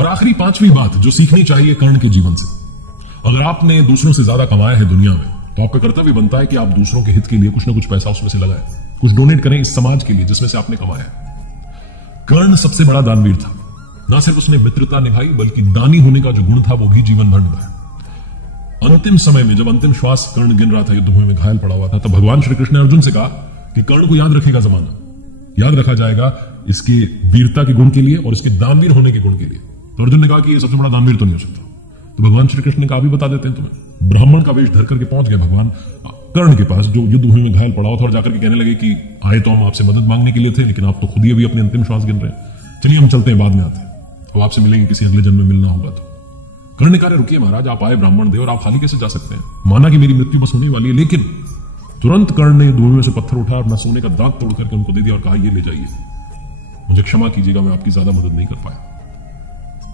और आखिरी पांचवी बात जो सीखनी चाहिए कर्ण के जीवन से, अगर आपने दूसरों से ज्यादा कमाया है दुनिया में तो आपका कर्तव्य बनता है कि आप दूसरों के हित के लिए कुछ ना कुछ पैसा उसमें से लगाएं, कुछ डोनेट करें इस समाज के लिए जिसमें से आपने कमाया है। कर्ण सबसे बड़ा दानवीर था, ना सिर्फ उसने मित्रता निभाई बल्कि दानी होने का जो गुण था वो भी जीवन भर निभाया। अंतिम समय में जब अंतिम श्वास कर्ण गिन रहा था, युद्धभूमि में घायल पड़ा हुआ था, तब भगवान श्री कृष्ण ने अर्जुन से कहा कि कर्ण को याद रखेगा जमाना, याद रखा जाएगा इसके वीरता के गुण के लिए और इसके दानवीर होने के गुण के लिए। तो अर्जुन ने कहा कि ये सबसे बड़ा दानवीर तो नहीं हो सकता। तो भगवान श्री कृष्ण ने कहा, अभी बता देते हैं तुम्हें। ब्राह्मण का वेश धर करके पहुंच गए भगवान कर्ण के पास, जो युद्धभूमि में घायल पड़ा हुआ था, और जाकर के कहने लगे कि आए तो हम आपसे मदद मांगने के लिए थे, लेकिन आप तो खुद ही अभी अपने अंतिम श्वास गिन रहे हैं, चलिए हम चलते हैं, बाद में आते हैं, तो आपसे मिलेंगे किसी अगले जन्म में मिलना होगा। तो कर्ण ने कहा, रुकिए महाराज, आप आए ब्राह्मण देव और आप खाली कैसे जा सकते हैं? माना कि मेरी मृत्यु बस होने वाली है, लेकिन तुरंत कर्ण ने युद्धभूमि में से पत्थर उठाया, अपना सोने का दांत तोड़ करके उनको दे दिया और कहा, ये ले जाइए, मुझे क्षमा कीजिएगा, मैं आपकी ज्यादा मदद नहीं कर पाया।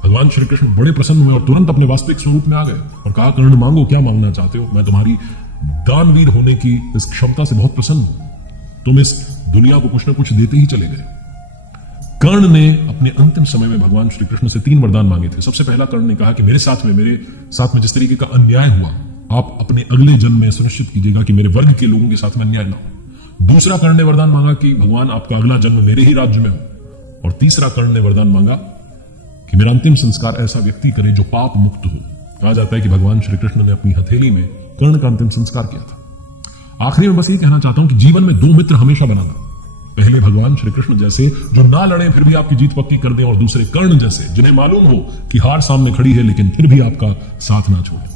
भगवान श्री कृष्ण बड़े प्रसन्न हुए और तुरंत अपने वास्तविक स्वरूप में आ गए और कहा, कर्ण मांगो, क्या मांगना चाहते हो? मैं तुम्हारी दानवीर होने की इस क्षमता से बहुत प्रसन्न हूं, तुम इस दुनिया को कुछ न कुछ देते ही चले गए। कर्ण ने अपने अंतिम समय में भगवान श्री कृष्ण से 3 वरदान मांगे थे। सबसे पहला कर्ण ने कहा कि मेरे साथ में जिस तरीके का अन्याय हुआ, आप अपने अगले जन्म में सुनिश्चित कीजिएगा कि मेरे वर्ग के लोगों के साथ में अन्याय ना हो। दूसरा कर्ण ने वरदान मांगा कि भगवान आपका अगला जन्म मेरे ही राज्य में हो। और तीसरा कर्ण ने वरदान मांगा कि मेरा अंतिम संस्कार ऐसा व्यक्ति करे जो पाप मुक्त हो। कहा जाता है कि भगवान श्री कृष्ण ने अपनी हथेली में कर्ण का अंतिम संस्कार किया था। आखिरी में बस ये कहना चाहता हूं कि जीवन में 2 मित्र हमेशा बनाना, पहले भगवान श्री कृष्ण जैसे जो ना लड़े फिर भी आपकी जीत पक्की कर दें, और दूसरे कर्ण जैसे जिन्हें मालूम हो कि हार सामने खड़ी है लेकिन फिर भी आपका साथ ना छोड़े।